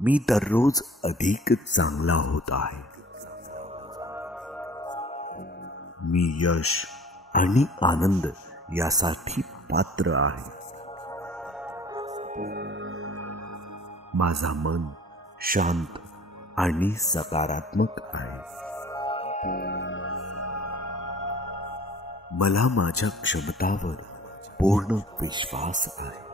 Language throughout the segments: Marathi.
मी दररोज अधिक चांगला होत आहे. मी यश आणि आनंद यासाठी पात्र आहे. माझा मन शांत आणि सकारात्मक आहे. मला माझ्या क्षमतावर पूर्ण विश्वास आहे.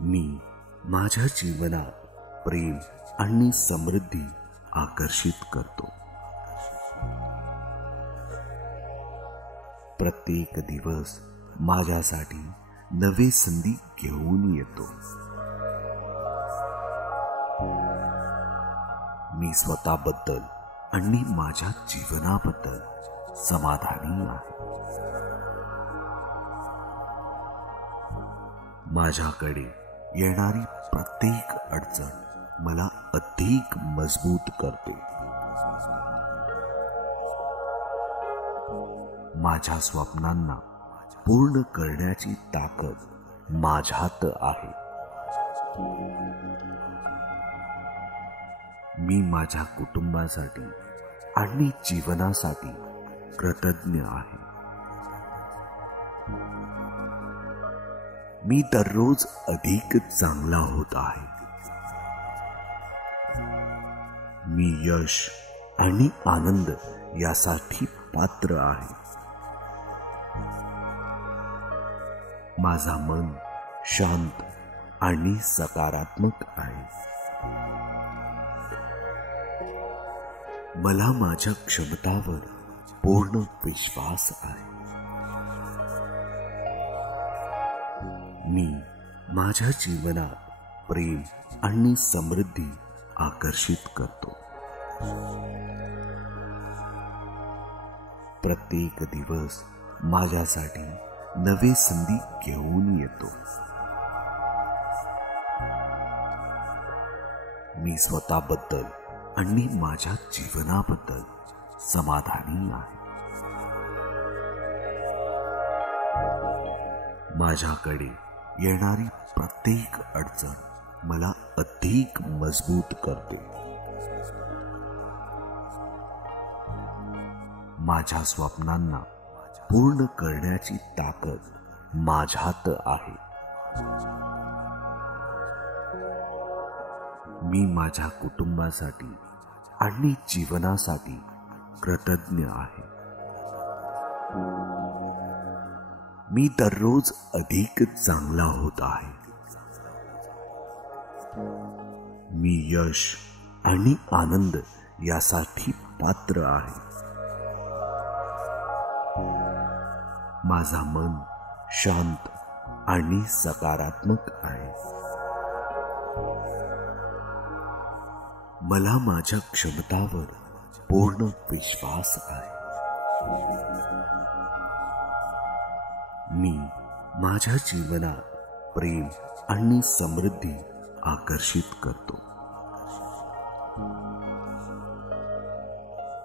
मी माझ्या जीवनात प्रेम आणि समृद्धी आकर्षित करतो. प्रत्येक दिवस माझ्यासाठी नवी संधी घेऊन येतो. मी स्वतःबद्दल आणि माझ्या जीवनाबद्दल समाधानी आहे. माझ्याकडे येणारी प्रत्येक अडचण मला अधिक मजबूत करते. माझ्या स्वप्नांना पूर्ण करण्याची ताकद माझ्यात आहे. मी माझ्या कुटुंबासाठी आणि जीवनासाठी कृतज्ञ आहे. मी दररोज अधिक चांगला होत आहे. मी यश आणि आनंद यासाठी पात्र आहे. माझा मन शांत आणि सकारात्मक आहे. मला माझ्या क्षमतावर पूर्ण विश्वास आहे. मी माझ्या जीवनात प्रेम आणि समृद्धी आकर्षित करतो. प्रत्येक दिवस माझ्यासाठी नवी संधी घेऊन येतो. मी स्वतःबद्दल आणि माझ्या जीवनाबद्दल समाधानी आहे. माझ्याकडे येणारी प्रत्येक अडचण मला अधिक मजबूत करते. माझ्या स्वप्नांना पूर्ण करण्याची ताकद माझ्यात आहे. मी माझ्या कुटुंबासाठी आणि जीवनासाठी कृतज्ञ आहे. मी दररोज अधिक चांगला होत आहे. मी यश आणि आनंद यासाठी पात्र आहे. माझा मन शांत आणि सकारात्मक आहे. मला माझ्या क्षमतावर पूर्ण विश्वास आहे. मी माझ्या जीवनात प्रेम आणि समृद्धी आकर्षित करतो.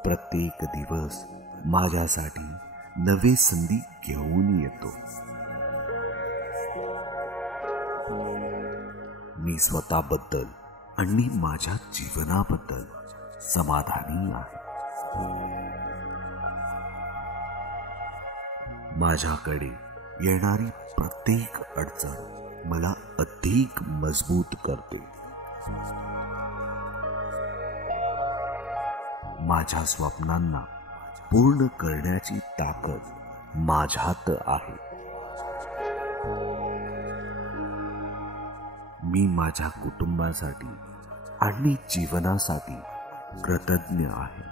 प्रत्येक दिवस माझ्यासाठी नवी संधी घेऊन येतो. मी स्वतःबद्दल आणि माझ्या जीवनाबद्दल समाधानी आहे. माझ्याकडे येणारी प्रत्येक अडचण मला अधिक मजबूत करते. माझ्या स्वप्नांना पूर्ण करण्याची ताकद माझ्यात आहे. मी माझ्या कुटुंबासाठी आणि जीवनासाठी कृतज्ञ आहे.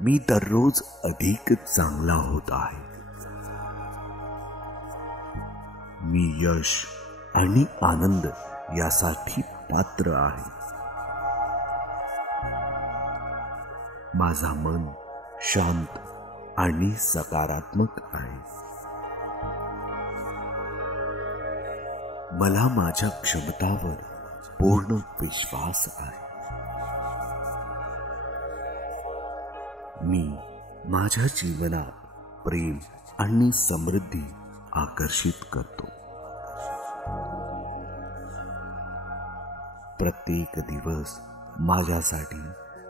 मी दररोज अधिक चांगला होत आहे. मी यश आणि आनंद यासाठी पात्र आहे. माझा मन शांत आणि सकारात्मक आहे. मला माझ्या क्षमतावर पूर्ण विश्वास आहे. मी माझ्या जीवनात प्रेम आणि समृद्धी आकर्षित करतो. प्रत्येक दिवस माझ्यासाठी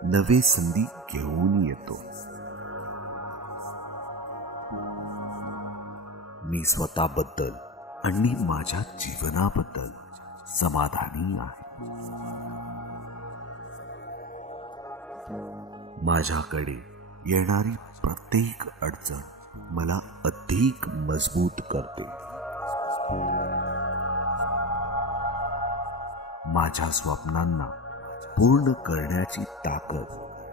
नवे संधी घेऊन येतो. मी स्वतःबद्दल आणि माझ्या जीवनाबद्दल समाधानी आहे. माझ्याकडे येणारी प्रत्येक अडचण मला अधिक मजबूत करते. माझ्या स्वप्नांना पूर्ण करण्याची ताकद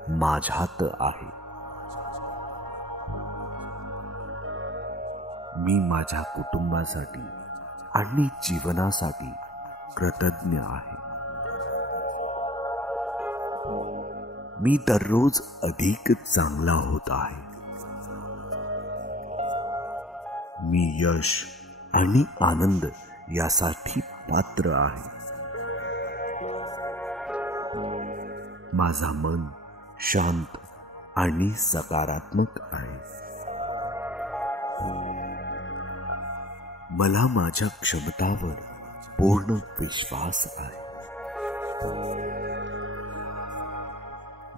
माझ्यात आहे. मी माझ्या कुटुंबासाठी आणि जीवनासाठी कृतज्ञ आहे. मी दररोज अधिक चांगला होत आहे. मी यश आणि आनंद यासाठी पात्र आहे. माझा मन शांत आणि सकारात्मक आहे. मला माझ्या क्षमतावर पूर्ण विश्वास आहे.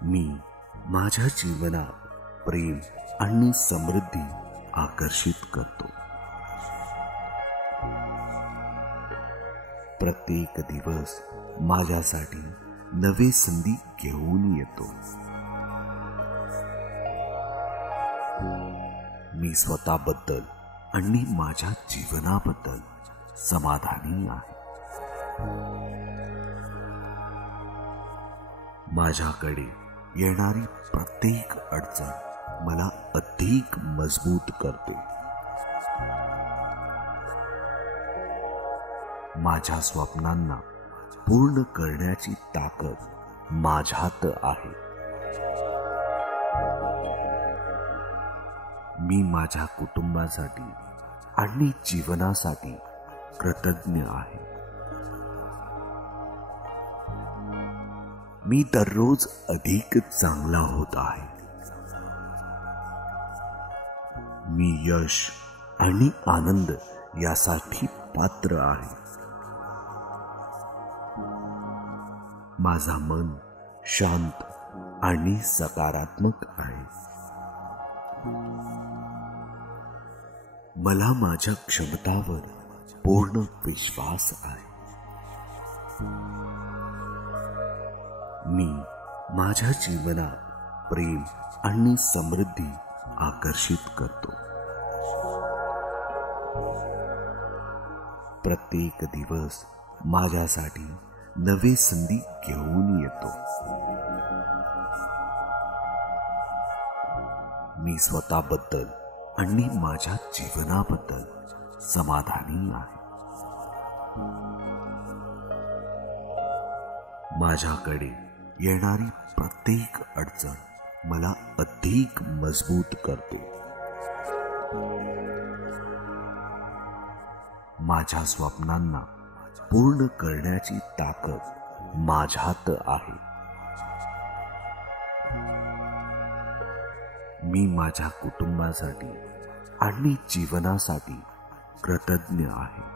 मी माझ्या जीवनात प्रेम आणि समृद्धी आकर्षित करतो. प्रत्येक दिवस माझ्यासाठी नवे संधी घेऊन येतो. मी स्वतःबद्दल आणि माझ्या जीवनाबद्दल समाधानी आहे. माझ्याकडे येणारी प्रत्येक अडचण मला अधिक मजबूत करते. माझ्या स्वप्नांना पूर्ण करण्याची ताकद माझ्यात आहे. मी माझ्या कुटुंबासाठी आणि जीवनासाठी कृतज्ञ आहे. मी दररोज अधिक चांगला होत आहे. मी यश आणि आनंद यासाठी पात्र आहे. माझा मन शांत आणि सकारात्मक आहे. मला माझ्या क्षमतावर पूर्ण विश्वास आहे. मी माझ्या जीवनात प्रेम आणि समृद्धी आकर्षित करतो. प्रत्येक दिवस माझ्यासाठी नवे संधी घेऊन येतो. मी स्वतःबद्दल आणि माझ्या जीवनाबद्दल समाधानी आहे. माझ्याकडे येणारी प्रत्येक अडचण मला अधिक मजबूत करते. माझ्या स्वप्नांना पूर्ण करण्याची ताकद माझ्यात आहे. मी माझ्या कुटुंबासाठी आणि जीवनासाठी कृतज्ञ आहे.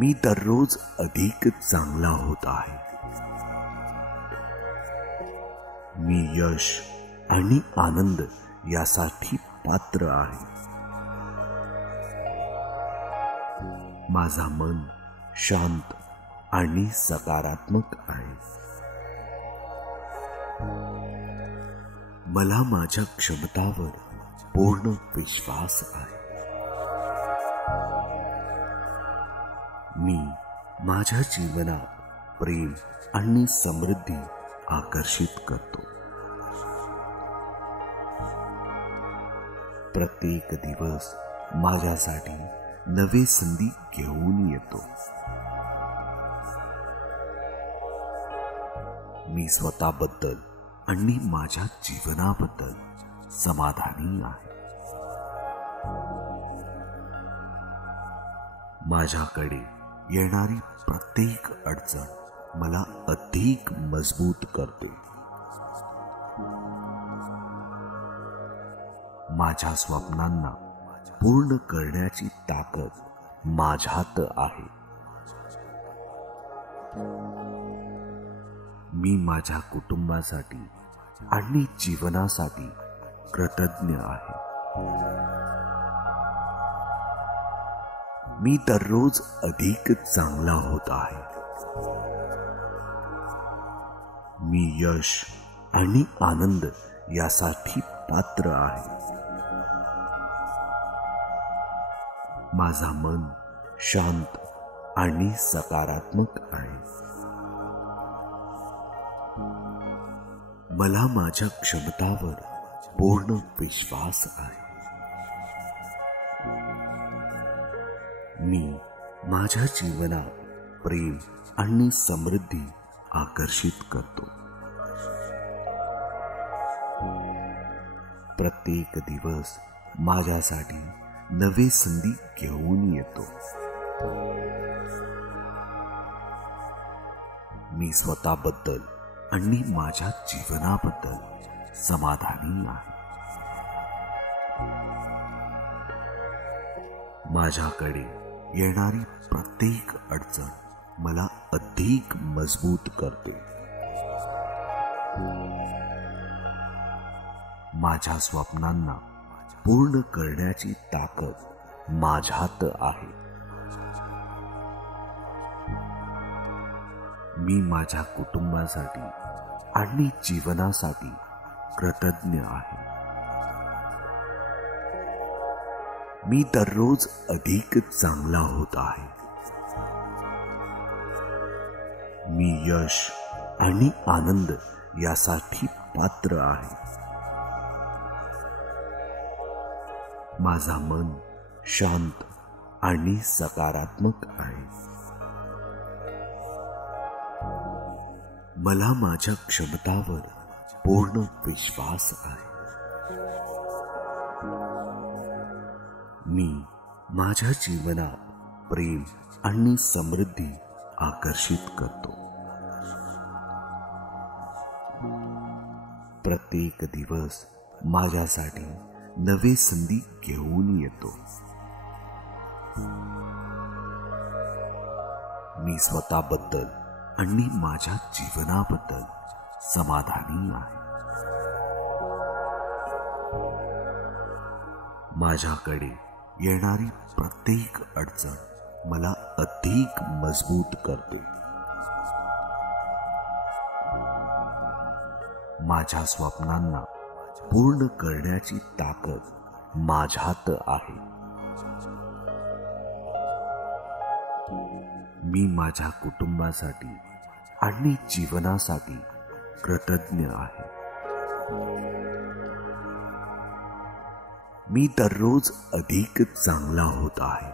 मी दररोज अधिक चांगला होत आहे. मी यश आणि आनंद यासाठी पात्र आहे. माझा मन शांत आणि सकारात्मक आहे. मला माझ्या क्षमतावर पूर्ण विश्वास आहे. मी माझ्या जीवनात प्रेम आणि समृद्धी आकर्षित करतो. प्रत्येक दिवस माझ्यासाठी नवे संधी घेऊन येतो. मी स्वतःबद्दल आणि माझ्या जीवनाबद्दल समाधानी आहे. माझ्याकडे येणारी प्रत्येक अडचण मला अधिक मजबूत करते. माझ्या स्वप्नांना पूर्ण करण्याची ताकद माझ्यात आहे. मी माझ्या कुटुंबासाठी आणि जीवनासाठी कृतज्ञ आहे. मी दररोज अधिक चांगला होत आहे. मी यश आणि आनंद यासाठी पात्र आहे. माझा मन शांत आणि सकारात्मक आहे. मला माझ्या क्षमतावर पूर्ण विश्वास आहे. मी माझ्या जीवनात प्रेम आणि समृद्धी आकर्षित करतो. प्रत्येक दिवस माझ्यासाठी नवी संधी घेऊन येतो. मी स्वतःबद्दल आणि माझ्या जीवनाबद्दल समाधानी आहे. माझ्याकडे येणारी प्रत्येक अडचण मला अधिक मजबूत करते. माझ्या स्वप्नांना पूर्ण करण्याची ताकद माझ्यात आहे. मी माझ्या कुटुंबासाठी आणि जीवनासाठी कृतज्ञ आहे. मी दररोज अधिक चांगला होत आहे. मी यश आणि आनंद यासाठी पात्र आहे. माझा मन शांत आणि सकारात्मक आहे. मला माझ्या क्षमतावर पूर्ण विश्वास आहे. मी माझ्या जीवनात प्रेम आणि समृद्धी आकर्षित करतो. प्रत्येक दिवस माझ्यासाठी नवी संधी घेऊन येतो. मी स्वतःबद्दल आणि माझ्या जीवनाबद्दल समाधानी आहे. माझ्याकडे येणारी प्रत्येक अडचण मला अधिक मजबूत करते. माझ्या स्वप्नांना पूर्ण करण्याची ताकद माझ्यात आहे. मी माझ्या कुटुंबासाठी आणि जीवनासाठी कृतज्ञ आहे. मी दररोज अधिक चांगला होत आहे.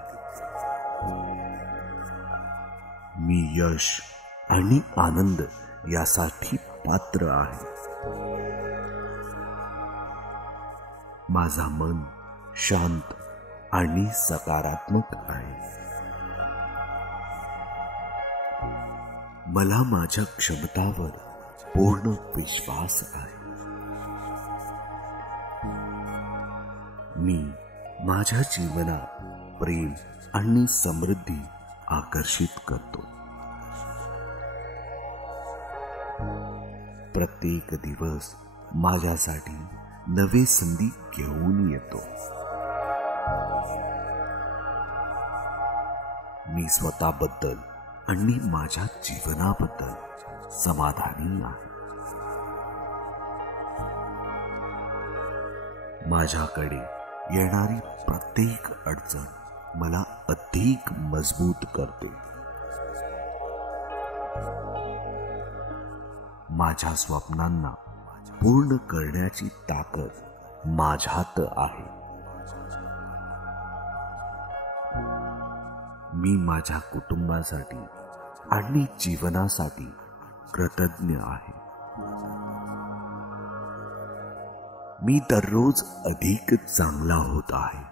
मी यश आणि आनंद यासाठी पात्र आहे. माझा मन शांत आणि सकारात्मक आहे. मला माझ्या क्षमतावर पूर्ण विश्वास आहे. मी माझ्या जीवनात प्रेम आणि समृद्धी आकर्षित करतो. प्रत्येक दिवस माझ्यासाठी नवी संधी घेऊन येतो. मी स्वतःबद्दल आणि माझ्या जीवनाबद्दल समाधानी आहे. माझ्याकडे येणारी प्रत्येक अडचण मला अधिक मजबूत करते. माझ्या स्वप्नांना पूर्ण करण्याची ताकद माझ्यात आहे. मी माझ्या कुटुंबासाठी आणि जीवनासाठी कृतज्ञ आहे. मी दररोज अधिक चांगला होत आहे.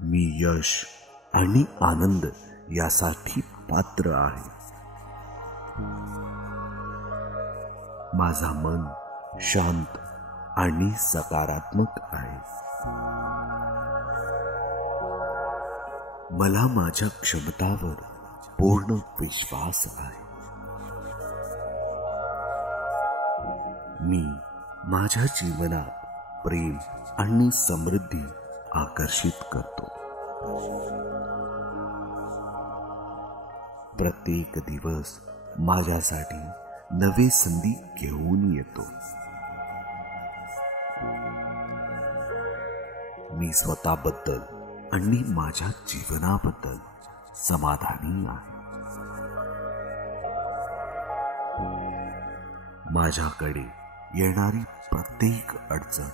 मी यश आणि आनंद यासाठी पात्र आहे. माझा मन शांत आणि सकारात्मक आहे. मला माझ्या क्षमतावर पूर्ण विश्वास आहे. मी माझ्या जीवनात प्रेम आणि समृद्धी आकर्षित करतो. प्रत्येक दिवस माझ्यासाठी नवी संधी घेऊन येतो. मी स्वतःबद्दल आणि माझ्या जीवनाबद्दल समाधानी आहे. माझ्याकडे येणारी प्रत्येक अडचण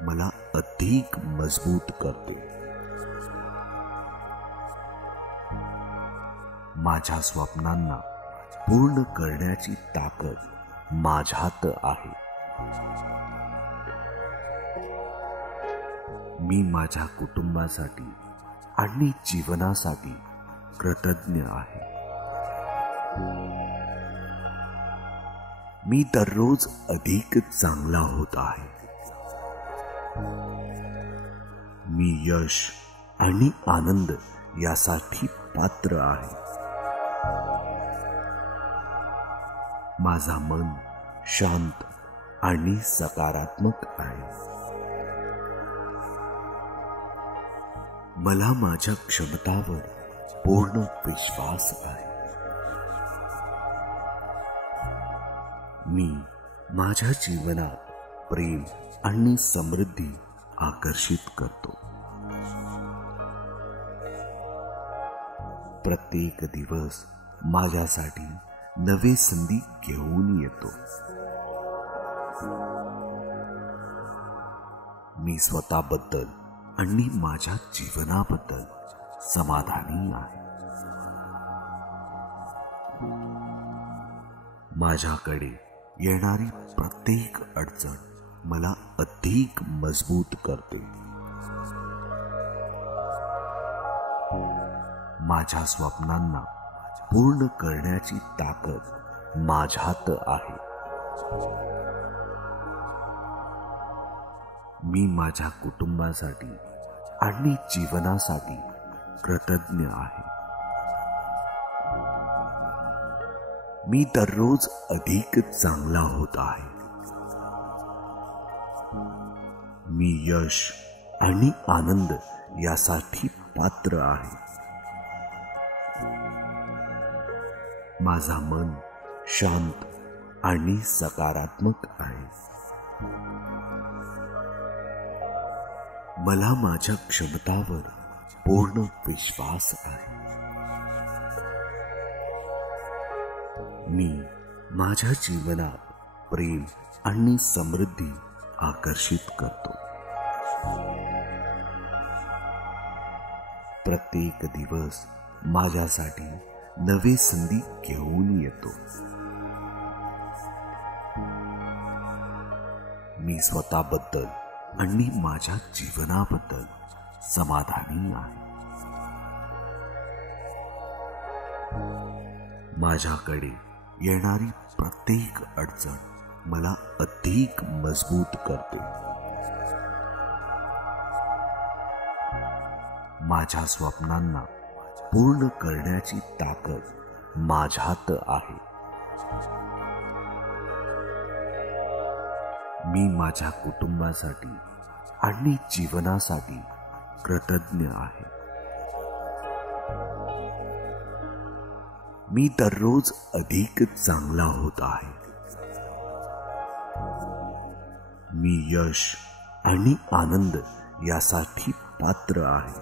मला अधिक मजबूत करते. माझ्या स्वप्नांना पूर्ण करण्याची ताकद माझ्यात आहे. मी माझ्या कुटुंबासाठी आणि जीवनासाठी कृतज्ञ आहे. मी दररोज अधिक चांगला होत आहे. मी यश आणि आनंद यासाठी पात्र आहे. माझा मन शांत आणि सकारात्मक आहे. मला माझ्या क्षमतावर पूर्ण विश्वास आहे. मी माझ्या जीवनात प्रेम आणि समृद्धी आकर्षित करतो. प्रत्येक दिवस माझ्यासाठी नवी संधी घेऊन येतो. मी स्वतःबद्दल आणि माझ्या जीवनाबद्दल समाधानी आहे. माझ्याकडे येणारी प्रत्येक अडचण मला अधिक मजबूत करते. माझ्या स्वप्नांना पूर्ण करण्याची ताकद माझ्यात आहे. मी माझ्या कुटुंबासाठी आणि जीवनासाठी कृतज्ञ आहे. मी दररोज अधिक चांगला होत आहे. मी यश आणि आनंद यासाठी पात्र आहे. माझा मन शांत आणि सकारात्मक आहे. मला माझ्या क्षमतावर पूर्ण विश्वास आहे. मी माझ्या जीवनात प्रेम आणि समृद्धी आकर्षित करतो. प्रत्येक दिवस माझ्यासाठी नवी संधी घेऊन येतो. मी स्वतःबद्दल आणि माझ्या जीवनाबद्दल समाधानी आहे. माझ्याकडे येणारी प्रत्येक अडचण मला अधिक मजबूत करते. माझ्या स्वप्नांना पूर्ण करण्याची ताकद माझ्यात आहे. मी माझ्या कुटुंबासाठी आणि जीवनासाठी कृतज्ञ आहे. मी दररोज अधिक चांगला होत आहे. मी यश आणि आनंद यासाठी पात्र आहे.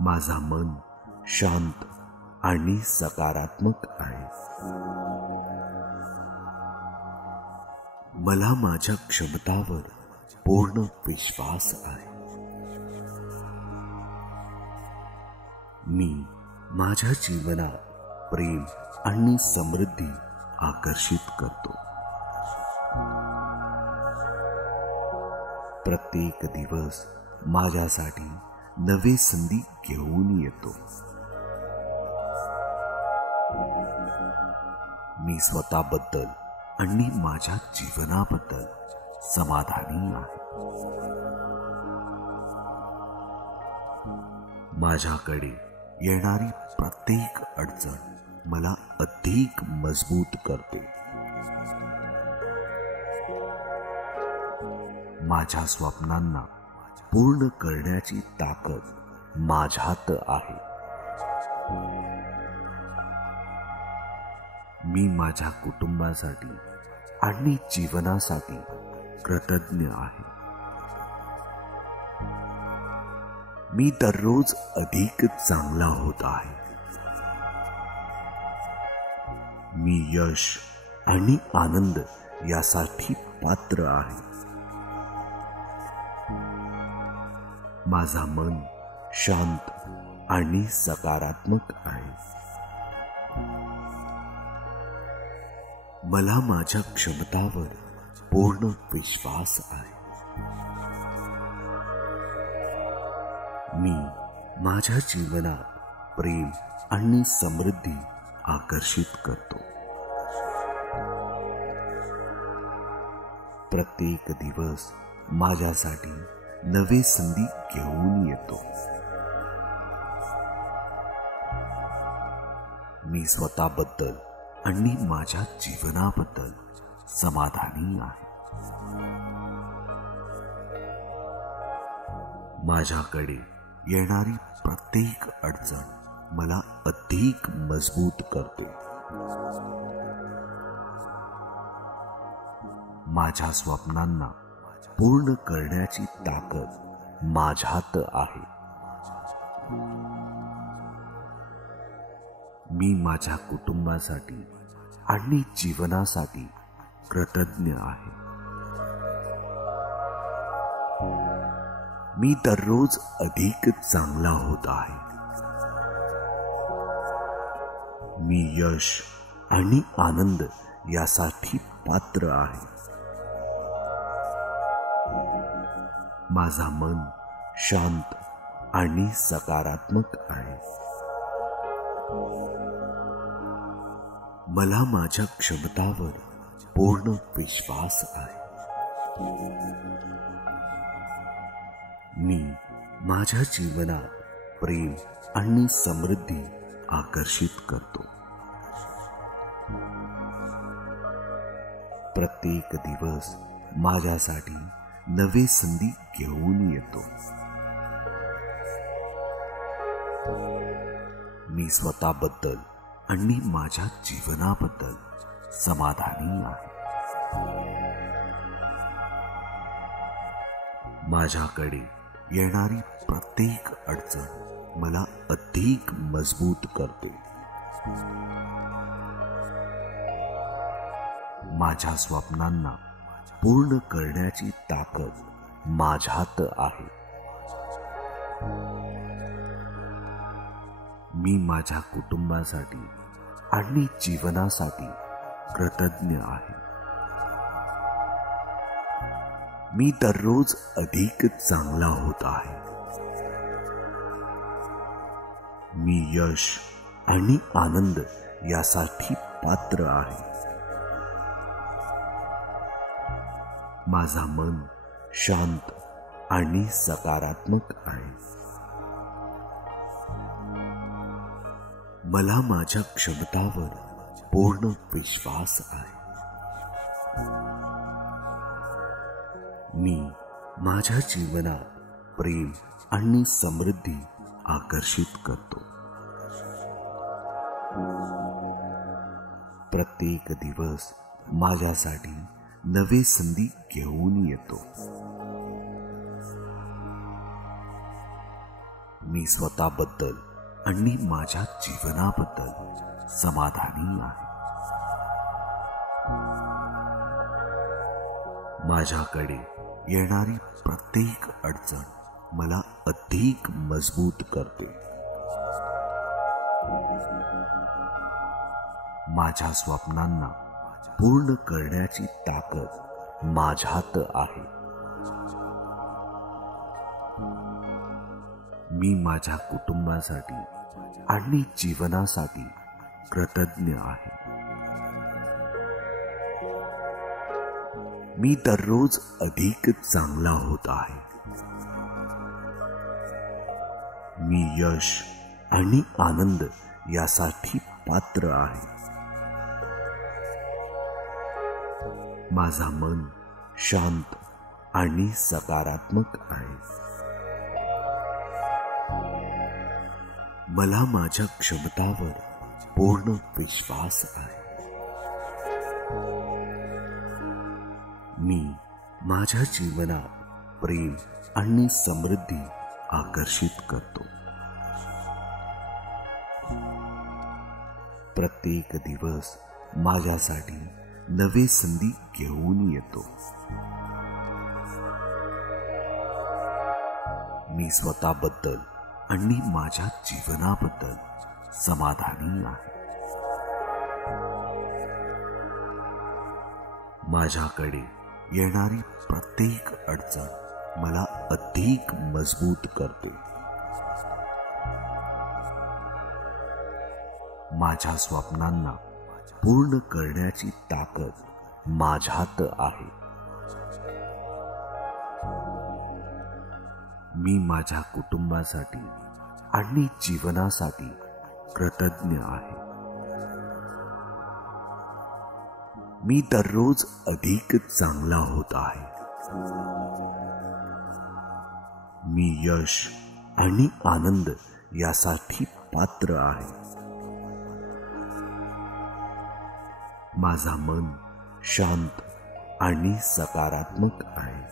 माझा मन शांत आणि सकारात्मक आहे. मला माझ्या क्षमतावर पूर्ण विश्वास आहे. मी माझ्या जीवनात प्रेम आणि समृद्धी आकर्षित करतो. प्रत्येक दिवस माझ्यासाठी नवी संधी घेऊन येतो. मी स्वतःबद्दल आणि माझ्या जीवनाबद्दल समाधानी आहे. माझ्याकडे येणारी प्रत्येक अडचण मला अधिक मजबूत करते. माझ्या स्वप्नांना पूर्ण करण्याची ताकद माझ्यात आहे. मी माझ्या कुटुंबासाठी आणि जीवनासाठी कृतज्ञ आहे. मी दररोज अधिक चांगला होत आहे. मी यश आणि आनंद यासाठी पात्र आहे. माझा मन शांत आणि सकारात्मक आहे. मला माझ्या क्षमतावर पूर्ण विश्वास आहे. मी माझ्या जीवनात प्रेम आणि समृद्धी आकर्षित करतो. प्रत्येक दिवस माझ्यासाठी नवी संधी घेऊन येतो. मी स्वतःबद्दल आणि माझ्या जीवनाबद्दल समाधानी आहे. माझ्याकडे येणारी प्रत्येक अडचण मला अधिक मजबूत करते. माझ्या स्वप्नांना पूर्ण करण्याची ताकद माझ्यात आहे. मी माझ्या कुटुंबासाठी आणि जीवनासाठी कृतज्ञ आहे. मी दररोज अधिक चांगला होत आहे. मी यश आणि आनंद यासाठी पात्र आहे. माझा मन शांत आणि सकारात्मक आहे. मला माझ्या क्षमतावर पूर्ण विश्वास आहे. मी माझ्या जीवनात प्रेम आणि समृद्धी आकर्षित करतो. प्रत्येक दिवस माझ्यासाठी नवी संधी घेऊन येतो. मी स्वतःबद्दल आणि माझ्या जीवनाबद्दल समाधानी आहे. माझ्याकडे येणारी प्रत्येक अडचण मला अधिक मजबूत करते. माझ्या स्वप्नांना पूर्ण करण्याची ताकद माझ्यात आहे. मी माझ्या कुटुंबासाठी आणि जीवनासाठी कृतज्ञ आहे. मी दररोज अधिक चांगला होत आहे. मी यश आणि आनंद यासाठी पात्र आहे. माझा मन शांत आणि सकारात्मक आहे. मला माझ्या क्षमतावर पूर्ण विश्वास आहे. मी माझ्या जीवनात प्रेम आणि समृद्धी आकर्षित करतो. प्रत्येक दिवस माझ्यासाठी नवी संधी घेऊन येतो. मी स्वतःबद्दल आणि माझ्या जीवनाबद्दल समाधानी आहे. माझ्याकडे येणारी प्रत्येक अडचण मला अधिक मजबूत करते. माझ्या स्वप्नांना पूर्ण करण्याची ताकद माझ्यात आहे. मी माझ्या कुटुंबासाठी आणि जीवनासाठी कृतज्ञ आहे. मी दररोज अधिक चांगला होत आहे. मी यश आणि आनंद यासाठी पात्र आहे. माझा मन शांत आणि सकारात्मक आहे. मला माझ्या क्षमतावर पूर्ण विश्वास आहे. मी माझ्या जीवनात प्रेम आणि समृद्धी आकर्षित करतो. प्रत्येक दिवस माझ्यासाठी नवे संधी घेऊन येतो. मी स्वतःबद्दल आणि माझ्या जीवनाबद्दल समाधानी आहे. माझ्याकडे येणारी प्रत्येक अडचण मला अधिक मजबूत करते. माझ्या स्वप्नांना पूर्ण करण्याची ताकद माझ्यात आहे. मी माझ्या कुटुंबासाठी आणि जीवनासाठी कृतज्ञ आहे. मी दररोज अधिक चांगला होत आहे. मी यश आणि आनंद यासाठी पात्र आहे. माझा मन शांत आणि सकारात्मक आहे.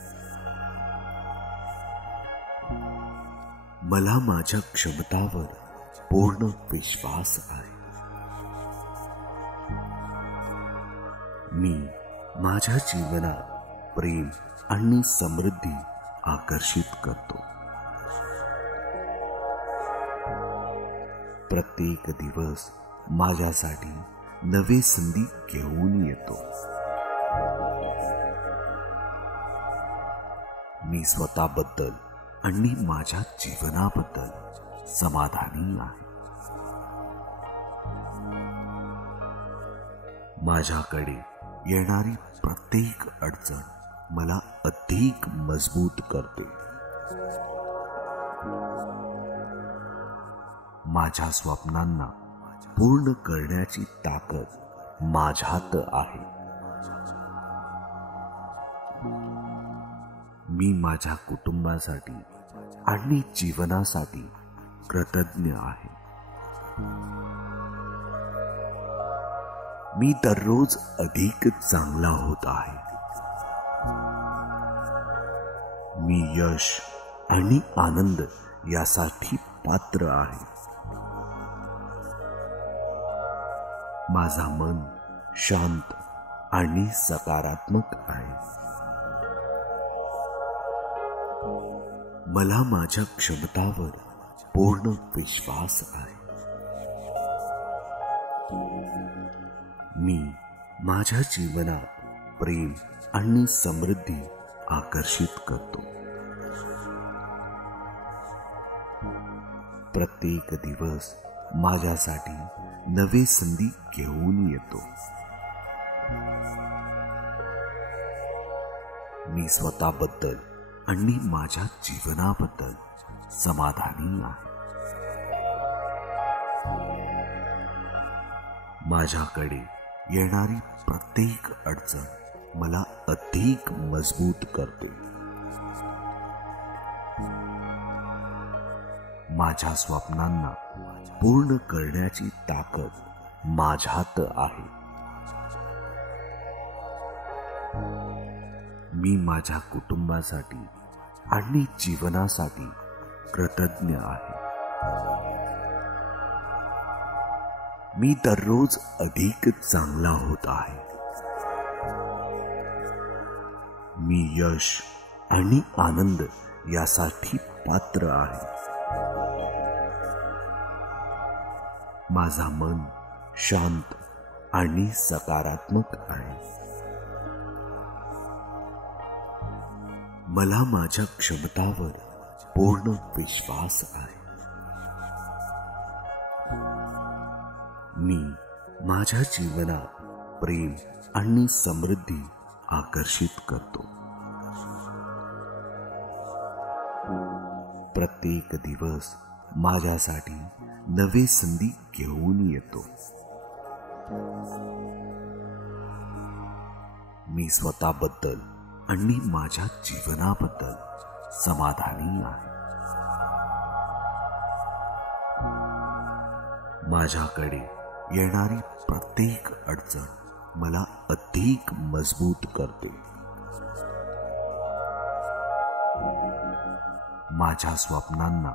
मला माझ्या क्षमतावर पूर्ण विश्वास आहे. मी माझ्या जीवनात प्रेम आणि समृद्धी आकर्षित करतो. प्रत्येक दिवस माझ्यासाठी नवे संधी घेऊन येतो. मी स्वतःबद्दल आणि माझ्या जीवनाबद्दल समाधानी आहे. माझ्याकडे येणारी प्रत्येक अडचण मला अधिक मजबूत करते. माझ्या स्वप्नांना पूर्ण करण्याची ताकद माझ्यात आहे. मी माझ्या कुटुंबासाठी आणि जीवनासाठी कृतज्ञ आहे. मी दररोज अधिक चांगला होत आहे. मी यश आणि आनंद यासाठी पात्र आहे. माझा मन शांत आणि सकारात्मक आहे. मला माझ्या क्षमतावर पूर्ण विश्वास आहे. मी माझ्या जीवनात प्रेम आणि समृद्धी आकर्षित करतो. प्रत्येक दिवस माझ्यासाठी नवे संधी घेऊन येतो. मी स्वतःबद्दल आणि माझ्या जीवनाबद्दल समाधानी आहे. माझ्याकडे येणारी प्रत्येक अडचण मला अधिक मजबूत करते. माझ्या स्वप्नांना पूर्ण करण्याची ताकद माझ्यात आहे. मी माझ्या कुटुंबासाठी आणि जीवनासाठी कृतज्ञ आहे. मी दररोज अधिक चांगला होत आहे. मी यश आणि आनंद यासाठी पात्र आहे. माझा मन शांत आणि सकारात्मक आहे. मला माझ्या क्षमतावर पूर्ण विश्वास आहे. मी माझ्या जीवनात प्रेम आणि समृद्धी आकर्षित करतो. प्रत्येक दिवस माझ्यासाठी नवी संधी घेऊन येतो. मी स्वतःबद्दल आणि माझ्या जीवनाबद्दल समाधानी आहे. माझ्याकडे येणारी प्रत्येक अडचण मला अधिक मजबूत करते. माझ्या स्वप्नांना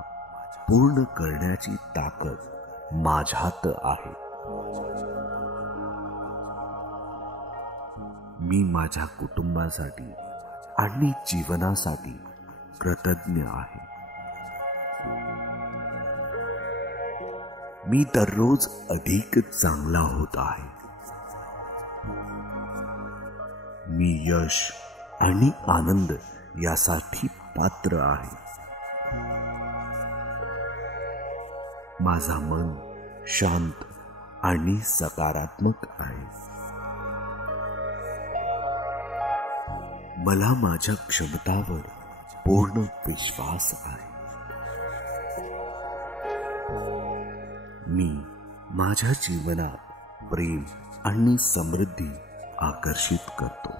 पूर्ण करण्याची ताकद माझ्यात आहे. मी माझ्या कुटुंबासाठी आणि जीवनासाठी कृतज्ञ आहे. मी दररोज अधिक चांगला होत आहे. मी यश आणि आनंद यासाठी पात्र आहे. माझा मन शांत आणि सकारात्मक आहे. मला माझ्या क्षमतावर पूर्ण विश्वास आहे. मी माझ्या जीवनात प्रेम आणि समृद्धी आकर्षित करतो.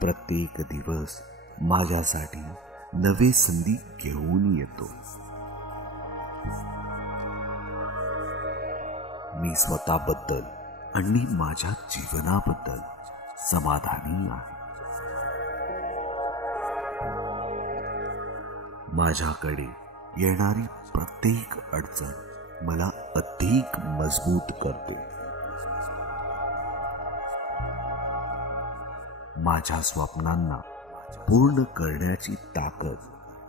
प्रत्येक दिवस माझ्यासाठी नवी संधी घेऊन येतो. मी स्वतःबद्दल आणि माझ्या जीवनाबद्दल समाधानी आहे. माझ्याकडे येणारी प्रत्येक अडचण मला अधिक मजबूत करते. माझ्या स्वप्नांना पूर्ण करण्याची ताकद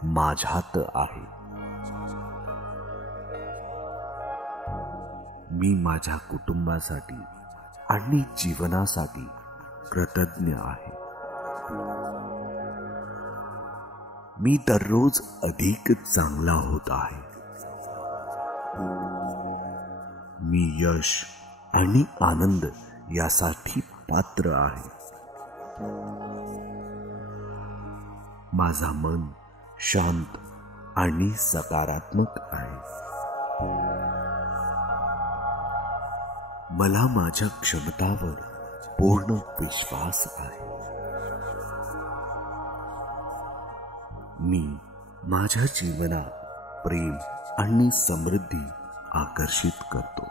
माझ्यात आहे. मी माझ्या कुटुंबासाठी आणि जीवनासाठी कृतज्ञ आहे. मी दररोज अधिक चांगला होत आहे. मी यश आणि आनंद यासाठी पात्र आहे. माझा मन शांत आणि सकारात्मक आहे. मला माझ्या क्षमतावर पूर्ण विश्वास आहे. मी माझ्या जीवनात प्रेम आणि समृद्धी आकर्षित करतो.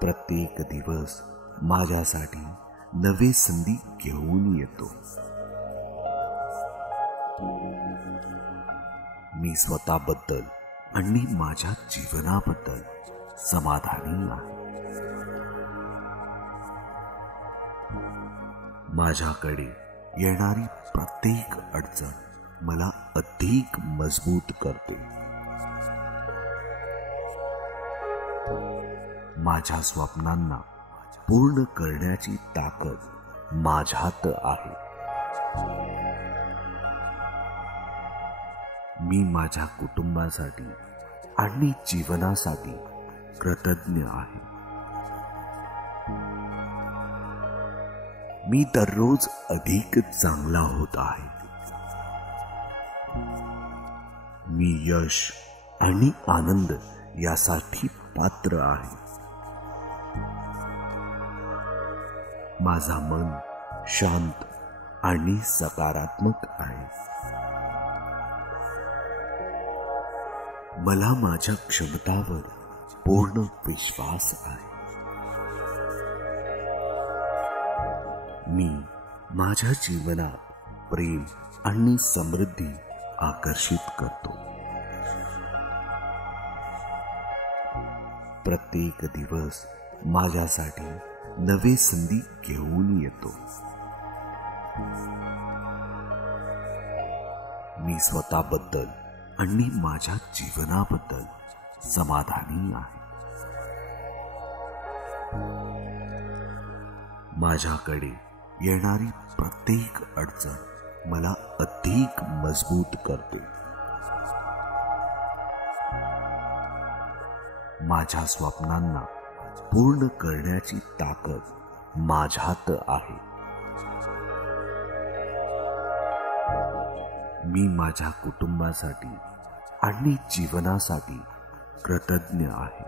प्रत्येक दिवस माझ्यासाठी नवी संधी घेऊन येतो. मी स्वतःबद्दल आणि माझ्या जीवनाबद्दल समाधानी आहे. माझ्याकडे येणारी प्रत्येक अडचण मला अधिक मजबूत करते. माझ्या स्वप्नांना पूर्ण करण्याची ताकद माझ्यात आहे. मी माझ्या कुटुंबासाठी आणि जीवनासाठी कृतज्ञ आहे. मी दररोज अधिक चांगला होत आहे. मी यश आणि आनंद यासाठी पात्र आहे. माझा मन शांत आणि सकारात्मक आहे. मला माझ्या क्षमतावर पूर्ण विश्वास आहे. मी माझ्या जीवनात प्रेम आणि समृद्धी आकर्षित करतो. प्रत्येक दिवस माझ्यासाठी नवी संधी घेऊन येतो. मी स्वतःबद्दल आणि माझ्या जीवनाबद्दल समाधानी आहे. माझ्याकडे येणारी प्रत्येक अडचण मला अधिक मजबूत करते. माझ्या स्वप्नांना पूर्ण करण्याची ताकद माझ्यात आहे. मी माझ्या कुटुंबासाठी आणि जीवनासाठी कृतज्ञ आहे.